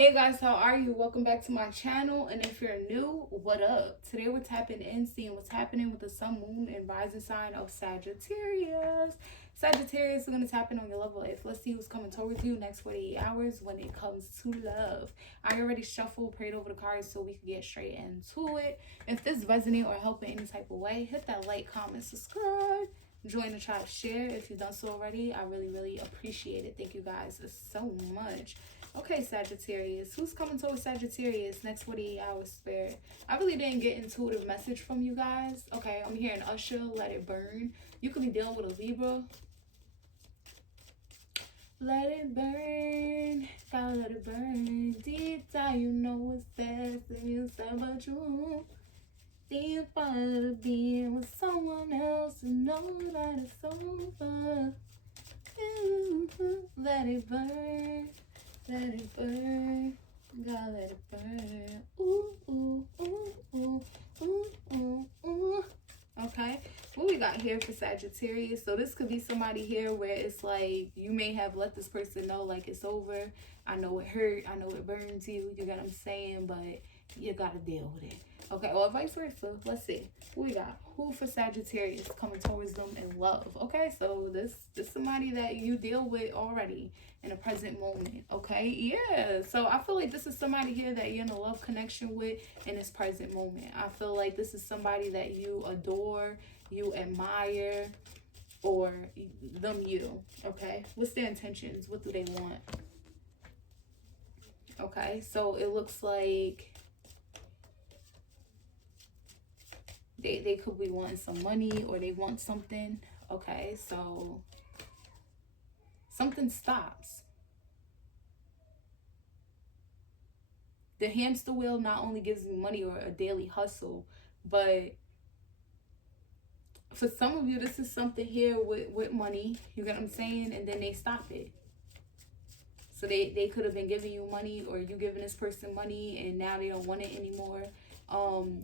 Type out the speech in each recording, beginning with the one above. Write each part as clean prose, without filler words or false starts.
Hey guys, how are you? Welcome back to my channel. And if you're new, what up? Today we're tapping in, seeing what's happening with the sun, moon, and rising sign of Sagittarius. Sagittarius, we're going to tap in on your love life. Let's see who's coming towards you next 48 hours when it comes to love. I already shuffled, prayed over the cards so we can get straight into it. If this resonates or help in any type of way, hit that like, comment, subscribe. Join the tribe, share if you've done so already. I really appreciate it. Thank you guys so much. Okay, Sagittarius. Who's coming towards Sagittarius next 48 hours, Spirit? I really didn't get intuitive message from you guys. Okay, I'm hearing Usher, Let It Burn. You could be dealing with a Libra. Let it burn, gotta let it burn. Deep down, you know what's best and you say but you. Deep fire being with someone else and know that it's over. Let it burn. Let it burn, gotta let it burn. Ooh, ooh, ooh, ooh, ooh, ooh, ooh. Okay, what we got here for Sagittarius? So this could be somebody here where it's like you may have let this person know like it's over. I know it hurt. I know it burns you. You get what I'm saying? But you gotta deal with it. Okay, or vice versa. Let's see. Who we got? Who for Sagittarius coming towards them in love? Okay, so this somebody that you deal with already in a present moment. Okay, yeah. So I feel like this is somebody here that you're in a love connection with in this present moment. I feel like this is somebody that you adore, you admire, or them you. Okay, what's their intentions? What do they want? Okay, so it looks like they could be wanting some money or they want something. Okay, so something stops. The hamster wheel not only gives me money or a daily hustle, but for some of you, this is something here with money. You get what I'm saying? And then they stop it. So they could have been giving you money or you giving this person money and now they don't want it anymore.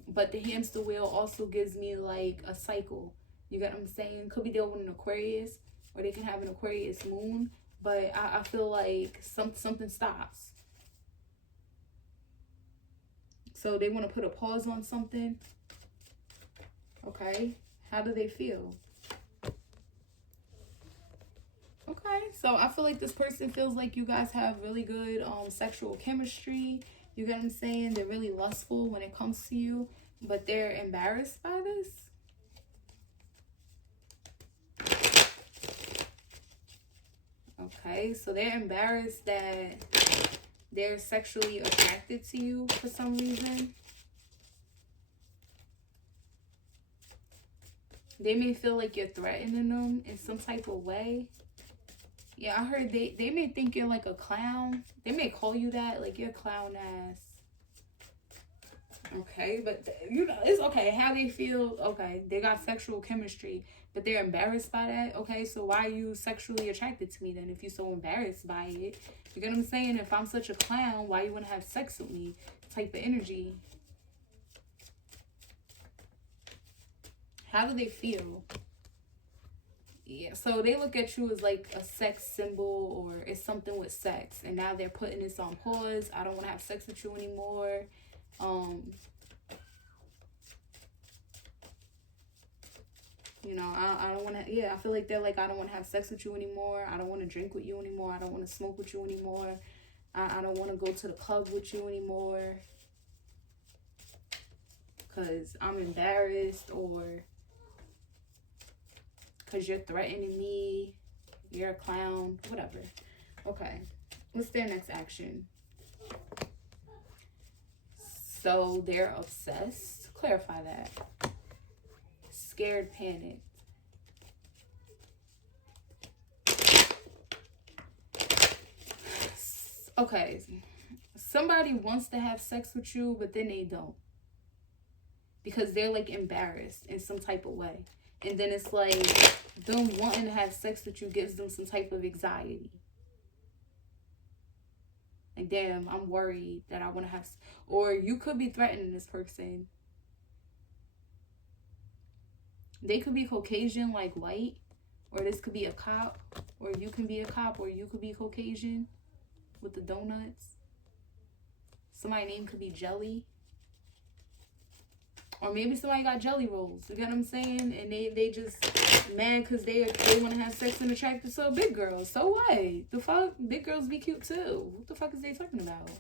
But the hamster wheel also gives me like a cycle. You get what I'm saying? Could be dealing with an Aquarius or they can have an Aquarius moon. But I feel like something stops. So they want to put a pause on something. Okay. How do they feel? Okay, so I feel like this person feels like you guys have really good sexual chemistry. You get what I'm saying? They're really lustful when it comes to you, but they're embarrassed by this. Okay, so they're embarrassed that they're sexually attracted to you for some reason. They may feel like you're threatening them in some type of way. Yeah, I heard they may think you're like a clown. They may call you that, like you're a clown ass. Okay, but you know, it's okay. How they feel, okay, they got sexual chemistry, but they're embarrassed by that. Okay, so why are you sexually attracted to me then if you're so embarrassed by it? You get what I'm saying? If I'm such a clown, why you want to have sex with me? Type of energy. How do they feel? Yeah, so they look at you as like a sex symbol or it's something with sex, and now they're putting this on pause. I don't want to have sex with you anymore. You know, I don't want to, yeah, I feel like they're like, I don't want to have sex with you anymore. I don't want to drink with you anymore. I don't want to smoke with you anymore. I don't want to go to the club with you anymore because I'm embarrassed or because you're threatening me. You're a clown, whatever. Okay, what's their next action? So they're obsessed. Clarify that. Scared, panicked. Okay, somebody wants to have sex with you, but then they don't. Because they're like embarrassed in some type of way. And then it's like them wanting to have sex with you gives them some type of anxiety. Like, damn, I'm worried that I want to have, or you could be threatening this person. They could be Caucasian, like white, or this could be a cop, or you can be a cop, or you could be Caucasian with the donuts. Somebody's name could be Jelly. Or maybe somebody got jelly rolls. You get what I'm saying? And they just mad because they want to have sex and attracted to a big girl. So what? The fuck? Big girls be cute too. What the fuck is they talking about?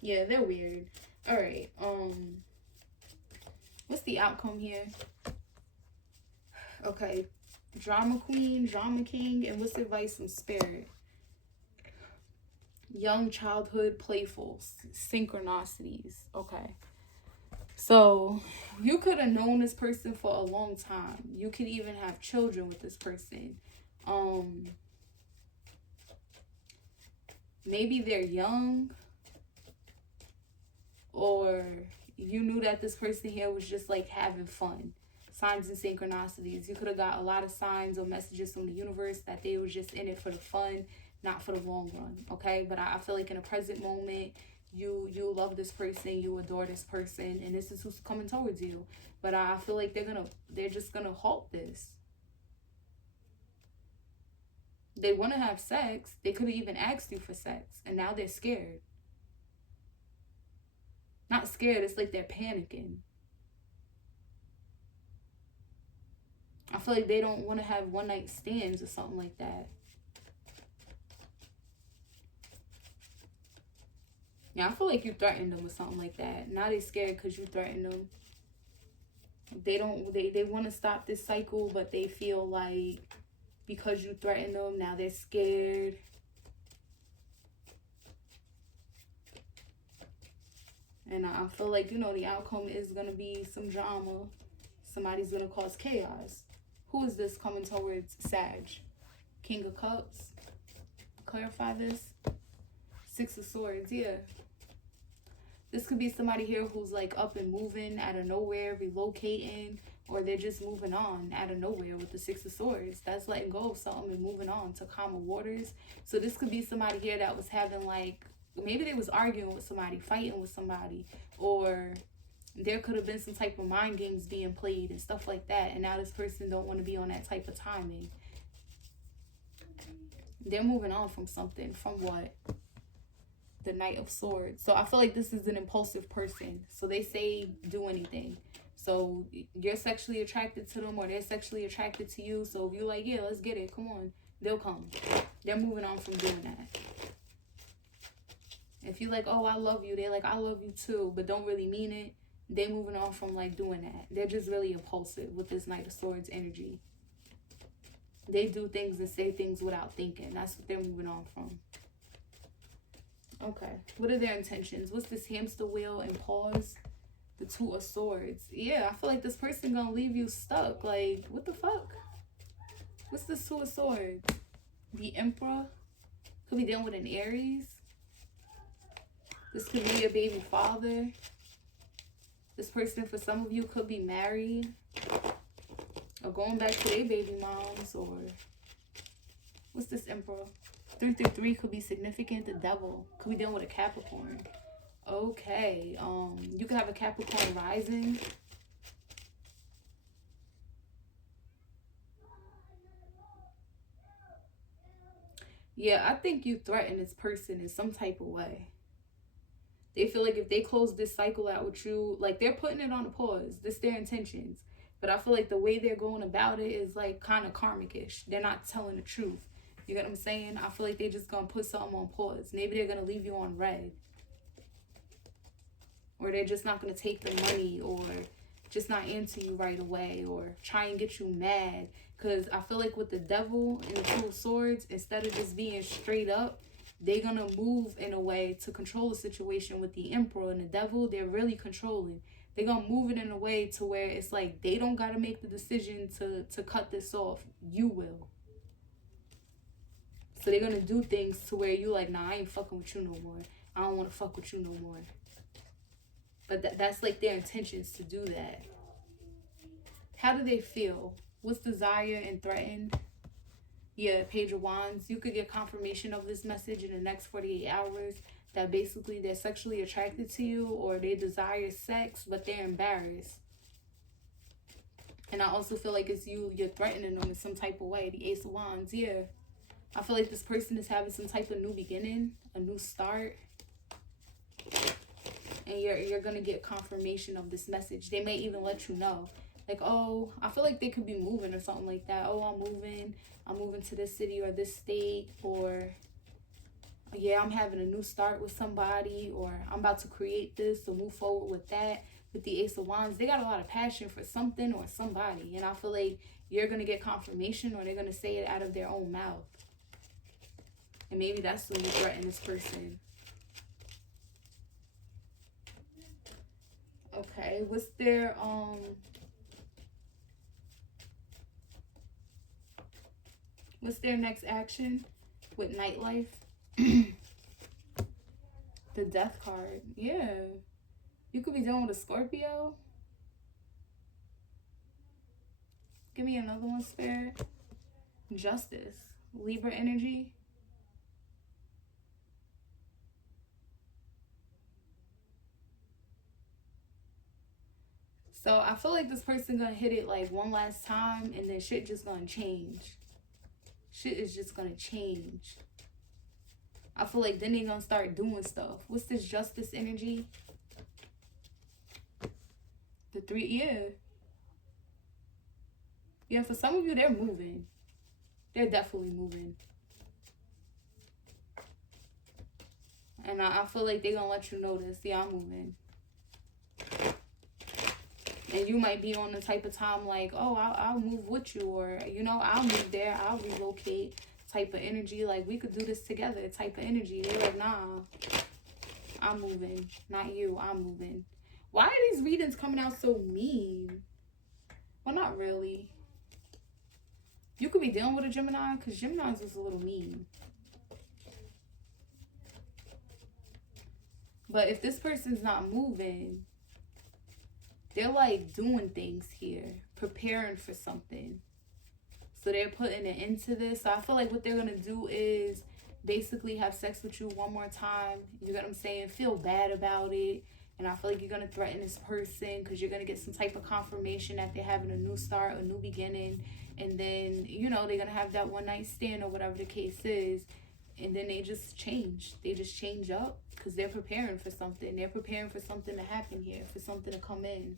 Yeah, they're weird. Alright, what's the outcome here? Okay. Drama queen, drama king, and what's the advice from spirit? Young childhood playful synchronicities. Okay. So you could have known this person for a long time. You could even have children with this person. Maybe they're young, or you knew that this person here was just like having fun. Signs and synchronicities. You could have got a lot of signs or messages from the universe that they was just in it for the fun, not for the long run. Okay, but I feel like in the present moment, you love this person, you adore this person, and this is who's coming towards you. But I feel like they're just gonna halt this. They want to have sex. They could have even asked you for sex, and now they're scared. Not scared, it's like they're panicking. I feel like they don't want to have one night stands or something like that. Yeah, I feel like you threatened them or something like that. Now they scared because you threatened them. They want to stop this cycle, but they feel like because you threatened them, now they're scared. And I feel like, you know, the outcome is going to be some drama. Somebody's going to cause chaos. Who is this coming towards Sag? King of Cups. Clarify this. Six of Swords, yeah. This could be somebody here who's like up and moving out of nowhere, relocating, or they're just moving on out of nowhere with the Six of Swords. That's letting go of something and moving on to calmer waters. So this could be somebody here that was having like, maybe they was arguing with somebody, fighting with somebody, or there could have been some type of mind games being played and stuff like that. And now this person don't want to be on that type of timing. They're moving on from something. From what? The Knight of Swords. So I feel like this is an impulsive person. So they say do anything. So you're sexually attracted to them, or they're sexually attracted to you. So if you're like, yeah, let's get it, come on, they'll come. They're moving on from doing that. If you're like, oh, I love you, they're like, I love you too, but don't really mean it. They're moving on from like doing that. They're just really impulsive with this Knight of Swords energy. They do things and say things without thinking. That's what they're moving on from. Okay. What are their intentions? What's this hamster wheel and pause? The Two of Swords. Yeah, I feel like this person gonna leave you stuck. Like, what the fuck? What's this Two of Swords? The Emperor. Could be dealing with an Aries. This could be your baby father. This person, for some of you, could be married. Or going back to their baby moms. Or what's this Emperor? 333 could be significant. The Devil. Could be dealing with a Capricorn. Okay. You could have a Capricorn rising. Yeah, I think you threaten this person in some type of way. They feel like if they close this cycle out with you, like they're putting it on a pause. This is their intentions. But I feel like the way they're going about it is like kind of karmic-ish. They're not telling the truth. You get what I'm saying? I feel like they're just going to put something on pause. Maybe they're going to leave you on red. Or they're just not going to take the money, or just not answer you right away, or try and get you mad. Because I feel like with the Devil and the Two of Swords, instead of just being straight up, they're going to move in a way to control the situation. With the Emperor and the Devil, they're really controlling. They're going to move it in a way to where it's like they don't got to make the decision to cut this off. You will. So they're going to do things to where you like, nah, I ain't fucking with you no more. I don't want to fuck with you no more. But that's like their intentions to do that. How do they feel? What's desire and threatened? Yeah, Page of Wands. You could get confirmation of this message in the next 48 hours. That basically they're sexually attracted to you, or they desire sex, but they're embarrassed. And I also feel like it's you're threatening them in some type of way. The Ace of Wands, yeah. I feel like this person is having some type of new beginning, a new start. And you're going to get confirmation of this message. They may even let you know. Like, oh, I feel like they could be moving or something like that. Oh, I'm moving to this city or this state. Or, yeah, I'm having a new start with somebody. Or I'm about to create this or move forward with that. With the Ace of Wands, they got a lot of passion for something or somebody. And I feel like you're going to get confirmation, or they're going to say it out of their own mouth. And maybe that's when you threaten this person. Okay, what's their next action with nightlife? The Death card. Yeah. You could be dealing with a Scorpio. Give me another one, Spirit. Justice. Libra energy. So I feel like this person gonna hit it like one last time, and then shit just gonna change. Shit is just gonna change. I feel like then they're gonna start doing stuff. What's this Justice energy? The 3, yeah. Yeah, for some of you, they're moving. They're definitely moving. And I feel like they're gonna let you know this. Yeah, I'm moving. And you might be on the type of time like, oh, I'll move with you. Or, you know, I'll move there. I'll relocate type of energy. Like, we could do this together type of energy. They're like, nah, I'm moving. Not you. I'm moving. Why are these readings coming out so mean? Well, not really. You could be dealing with a Gemini, because Gemini's is a little mean. But if this person's not moving, they're like doing things here, preparing for something. So they're putting it into this. So I feel like what they're going to do is basically have sex with you one more time. You get what I'm saying? Feel bad about it. And I feel like you're going to threaten this person because you're going to get some type of confirmation that they're having a new start, a new beginning. And then, you know, they're going to have that one night stand or whatever the case is. And then they just change. They just change up because they're preparing for something. They're preparing for something to happen here, for something to come in.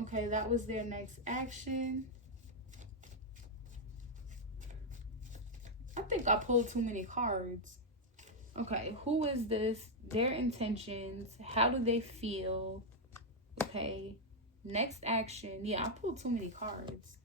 Okay, that was their next action. I think I pulled too many cards. Okay, who is this? Their intentions. How do they feel? Okay, next action. Yeah, I pulled too many cards.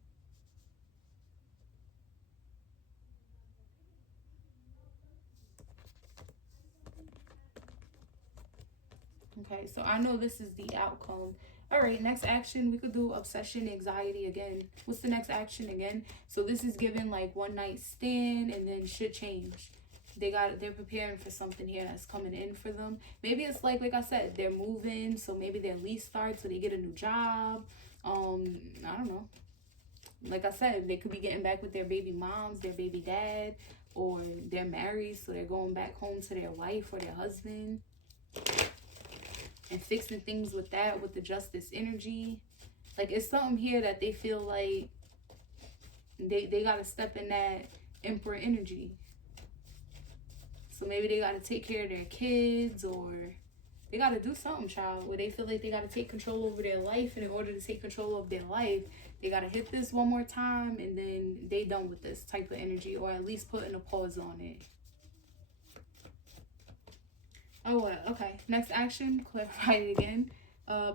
Okay, so I know this is the outcome. All right, next action, we could do obsession, anxiety again. What's the next action again? So this is given like one night stand, and then shit change. They're preparing for something here that's coming in for them. Maybe it's like I said, they're moving, so maybe their lease starts, so they get a new job. I don't know. Like I said, they could be getting back with their baby moms, their baby dad, or they're married, so they're going back home to their wife or their husband. And fixing things with that, with the Justice energy. Like, it's something here that they feel like they got to step in that Emperor energy. So maybe they got to take care of their kids, or they got to do something, child, where they feel like they got to take control over their life. And in order to take control of their life, they got to hit this one more time, and then they done with this type of energy, or at least putting a pause on it. Oh, well, okay. Next action, clarify it again.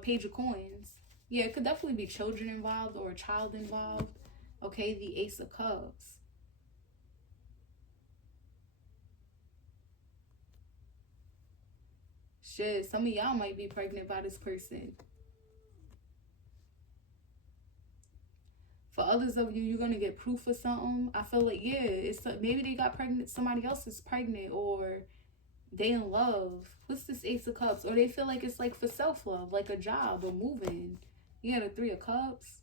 Page of Coins. Yeah, it could definitely be children involved or a child involved. Okay, the Ace of Cups. Shit, some of y'all might be pregnant by this person. For others of you, you're going to get proof of something. I feel like, yeah, it's maybe they got pregnant, somebody else is pregnant, or they in love. What's this Ace of Cups? Or they feel like it's like for self-love, like a job or moving. Yeah, the Three of Cups.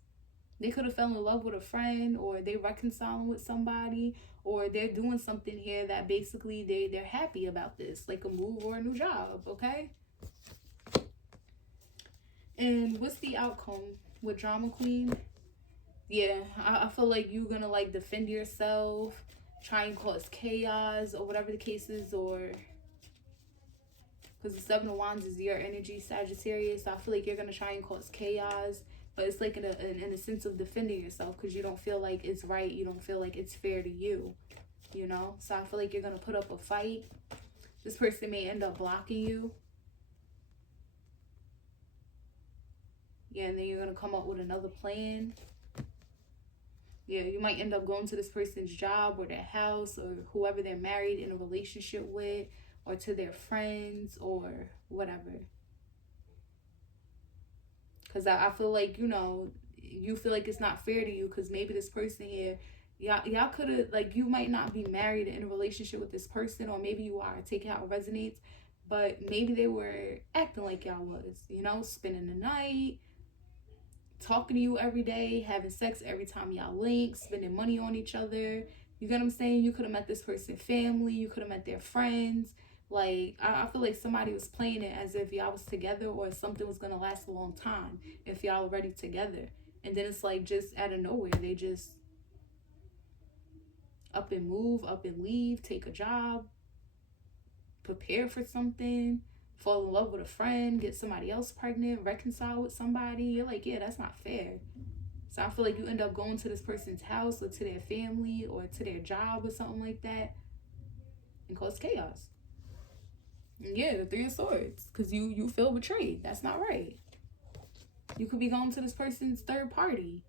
They could have fell in love with a friend, or they reconciling with somebody, or they're doing something here that basically they're happy about this, like a move or a new job, okay? And what's the outcome with Drama Queen? Yeah, I feel like you're gonna like defend yourself, try and cause chaos or whatever the case is, or because the Seven of Wands is your energy, Sagittarius. So I feel like you're gonna try and cause chaos, but it's like in a sense of defending yourself because you don't feel like it's right. You don't feel like it's fair to you, you know. So I feel like you're gonna put up a fight. This person may end up blocking you. Yeah, and then you're gonna come up with another plan. Yeah, you might end up going to this person's job or their house or whoever they're married in a relationship with, or to their friends or whatever. Because I feel like, you know, you feel like it's not fair to you because maybe this person here, y'all could have, like, you might not be married in a relationship with this person, or maybe you are, take it how it resonates, but maybe they were acting like y'all was, you know, spending the night, talking to you every day, having sex every time y'all link, spending money on each other. You get what I'm saying? You could have met this person's family. You could have met their friends. Like, I feel like somebody was playing it as if y'all was together, or something was going to last a long time if y'all already together. And then it's like just out of nowhere, they just up and move, up and leave, take a job, prepare for something, fall in love with a friend, get somebody else pregnant, reconcile with somebody. You're like, yeah, that's not fair. So I feel like you end up going to this person's house or to their family or to their job or something like that and cause chaos. And yeah, the Three of Swords, because you feel betrayed. That's not right. You could be going to this person's third party.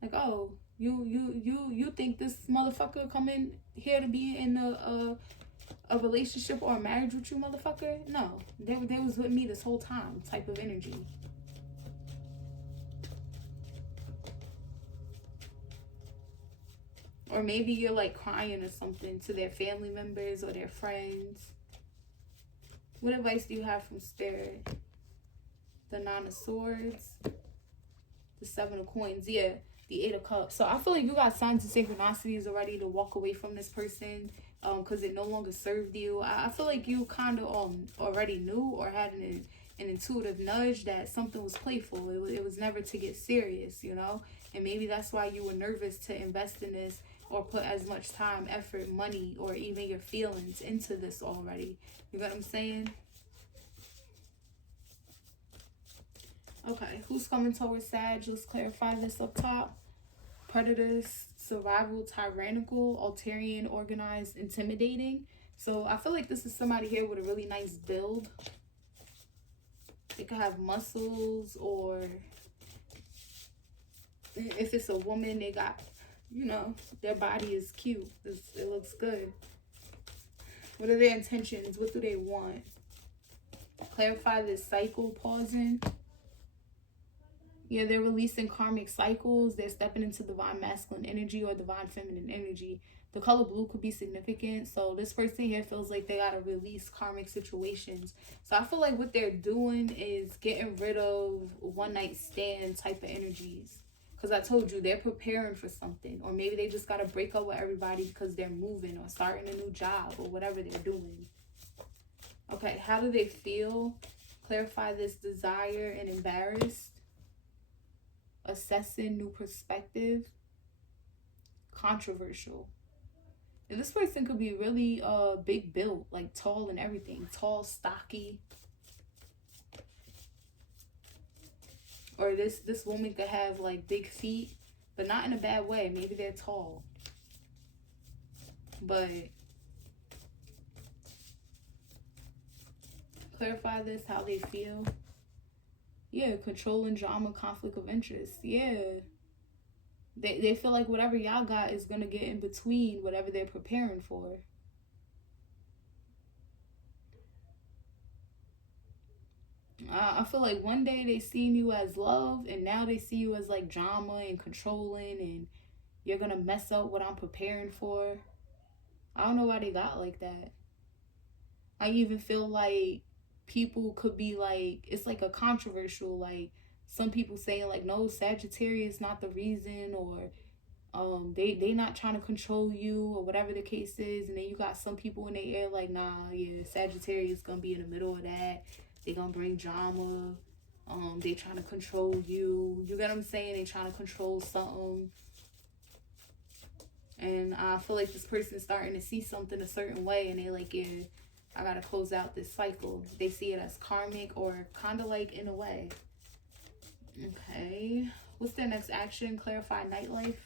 Like, oh, you think this motherfucker coming here to be in a relationship or a marriage with you, motherfucker? No, they was with me this whole time type of energy. Or maybe you're like crying or something to their family members or their friends. What advice do you have from Spirit? The Nine of Swords, the Seven of Coins, yeah, the Eight of Cups. So I feel like you got signs and synchronicities already to walk away from this person because it no longer served you. I feel like you kind of already knew or had an intuitive nudge that something was playful. It was never to get serious, you know? And maybe that's why you were nervous to invest in this or put as much time, effort, money, or even your feelings into this already. You know what I'm saying? Okay, who's coming towards Sag? Let's clarify this up top. Predators, survival, tyrannical, Altarian, organized, intimidating. So I feel like this is somebody here with a really nice build. They could have muscles, or if it's a woman, they got, you know, their body is cute. It looks good. What are their intentions? What do they want? Clarify this cycle, pausing. Yeah, they're releasing karmic cycles. They're stepping into divine masculine energy or divine feminine energy. The color blue could be significant. So this person here feels like they got to release karmic situations. So I feel like what they're doing is getting rid of one night stand type of energies. Because I told you, they're preparing for something. Or maybe they just got to break up with everybody because they're moving or starting a new job or whatever they're doing. Okay, how do they feel? Clarify this, desire and embarrassed. Assessing new perspective. Controversial. And this person could be really big built, like tall and everything. Tall, stocky. Or this woman could have like big feet, but not in a bad way. Maybe they're tall. But clarify this, how they feel. Yeah, controlling, drama, conflict of interest. Yeah. They feel like whatever y'all got is going to get in between whatever they're preparing for. I feel like one day they seen you as love, and now they see you as like drama and controlling, and you're going to mess up what I'm preparing for. I don't know why they got like that. I even feel like people could be like, it's like a controversial, like some people saying like, no, Sagittarius not the reason, or they not trying to control you, or whatever the case is. And then you got some people in the air like, nah, yeah, Sagittarius gonna be in the middle of that. They gonna bring drama. They trying to control you. You get what I'm saying? They trying to control something. And I feel like this person's starting to see something a certain way, and they like, yeah, I gotta close out this cycle. They see it as karmic, or kind of like in a way. Okay, what's their next action? Clarify nightlife.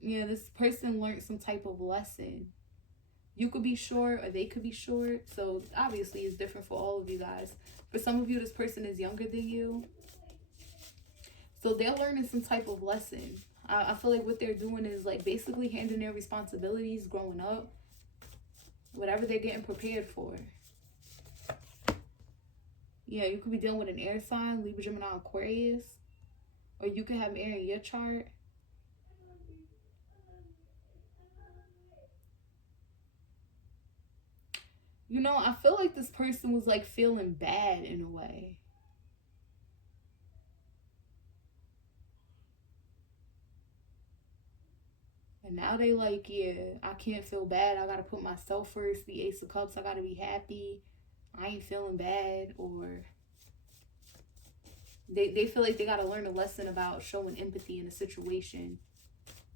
Yeah, this person learned some type of lesson. You could be short, or they could be short. So obviously it's different for all of you guys. For some of you, this person is younger than you. So they're learning some type of lesson. I feel like what they're doing is like basically handling their responsibilities growing up. Whatever they're getting prepared for. Yeah, you could be dealing with an air sign, Libra, Gemini, Aquarius. Or you could have air in your chart. You know, I feel like this person was like feeling bad in a way. And now they like, yeah, I can't feel bad. I gotta put myself first. The Ace of Cups, I gotta be happy. I ain't feeling bad. Or they feel like they gotta learn a lesson about showing empathy in a situation.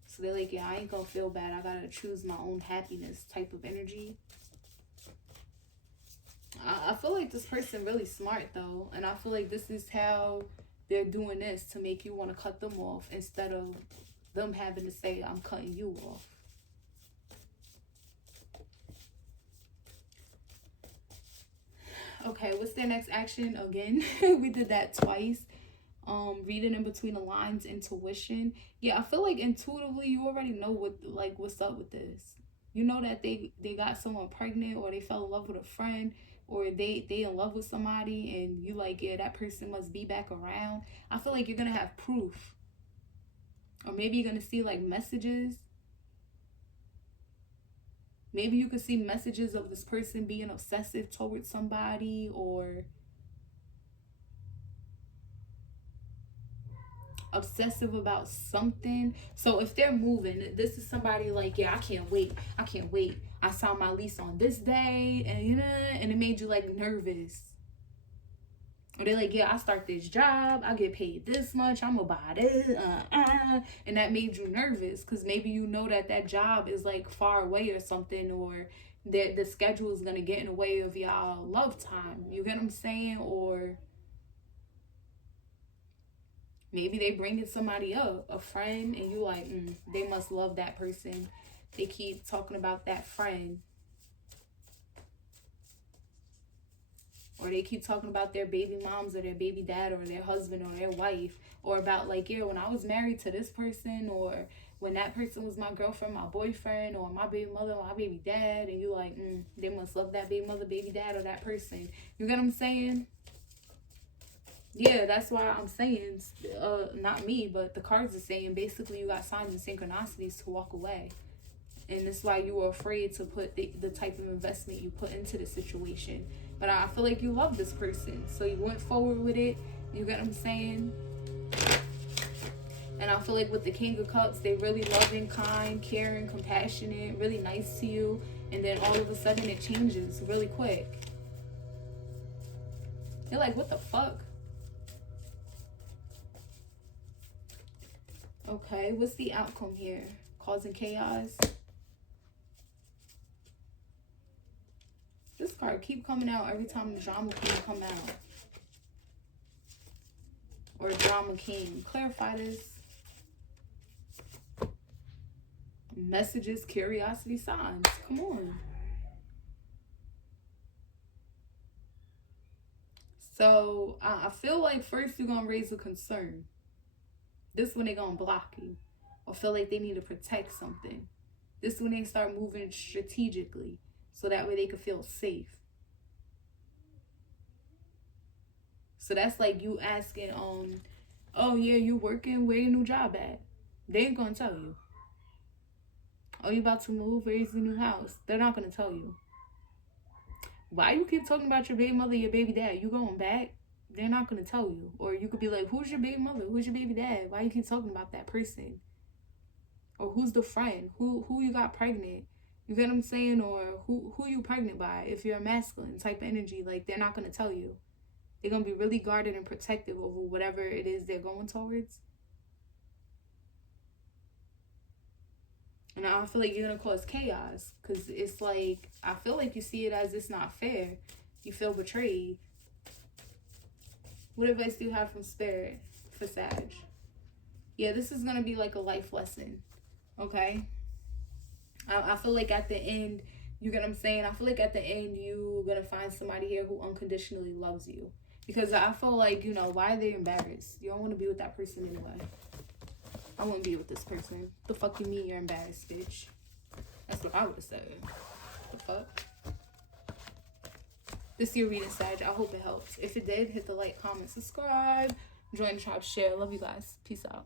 So they're like, yeah, I ain't gonna feel bad. I gotta choose my own happiness type of energy. I feel like this person really smart though. And I feel like this is how they're doing this to make you want to cut them off, instead of them having to say, I'm cutting you off. Okay, what's their next action? Again, we did that twice. Reading in between the lines, intuition. Yeah, I feel like intuitively you already know what's up with this. You know that they got someone pregnant, or they fell in love with a friend, or they in love with somebody, and you like, yeah, that person must be back around. I feel like you're gonna have proof. Or maybe you're gonna see like messages. Maybe you could see messages of this person being obsessive towards somebody, or obsessive about something. So if they're moving, this is somebody like, yeah, I can't wait. I signed my lease on this day, and you know, and it made you like nervous. Or they're like, yeah, I start this job, I get paid this much, I'm gonna buy this, and that made you nervous because maybe you know that job is like far away or something, or that the schedule is gonna get in the way of y'all love time. You get what I'm saying? Or maybe they bringing somebody up, a friend, and you like, they must love that person. They keep talking about that friend. Or they keep talking about their baby moms, or their baby dad, or their husband, or their wife. Or about like, yeah, when I was married to this person, or when that person was my girlfriend, my boyfriend, or my baby mother, my baby dad. And you like, they must love that baby mother, baby dad, or that person. You get what I'm saying? Yeah, that's why I'm saying, not me, but the cards are saying basically you got signs and synchronicities to walk away. And that's why you were afraid to put the type of investment you put into the situation. But I feel like you love this person, so you went forward with it. You get what I'm saying? And I feel like with the King of Cups, they really loving, kind, caring, compassionate, really nice to you. And then all of a sudden it changes really quick. You're like, what the fuck? Okay, what's the outcome here? Causing chaos. This card keep coming out every time the Drama King come out. Or Drama King. Clarify this. Messages, curiosity, signs. Come on. So, I feel like first you're going to raise a concern. This one they going to block you. Or feel like they need to protect something. This one they start moving strategically. So that way they could feel safe. So that's like you asking, oh yeah, you working? Where your new job at? They ain't gonna tell you. Oh, you about to move? Where's the new house? They're not gonna tell you. Why you keep talking about your baby mother, your baby dad? You going back? they're not going to tell you. Or you could be like, who's your baby mother? Who's your baby dad? Why you keep talking about that person? Or who's the friend? Who you got pregnant? You get what I'm saying? Or who you pregnant by? If you're a masculine type of energy, like, they're not going to tell you. They're going to be really guarded and protective over whatever it is they're going towards. And I feel like you're going to cause chaos. Because it's like, I feel like you see it as it's not fair. You feel betrayed. What advice do you have from Spirit for Sag? Yeah, this is going to be like a life lesson. Okay? I feel like at the end, you get what I'm saying? I feel like at the end, you're going to find somebody here who unconditionally loves you. Because I feel like, you know, why are they embarrassed? You don't want to be with that person anyway. I wouldn't be with this person. The fuck you mean you're embarrassed, bitch? That's what I would have said. The fuck? This is your reading, Sag. I hope it helped. If it did, hit the like, comment, subscribe, join the tribe, share. Love you guys. Peace out.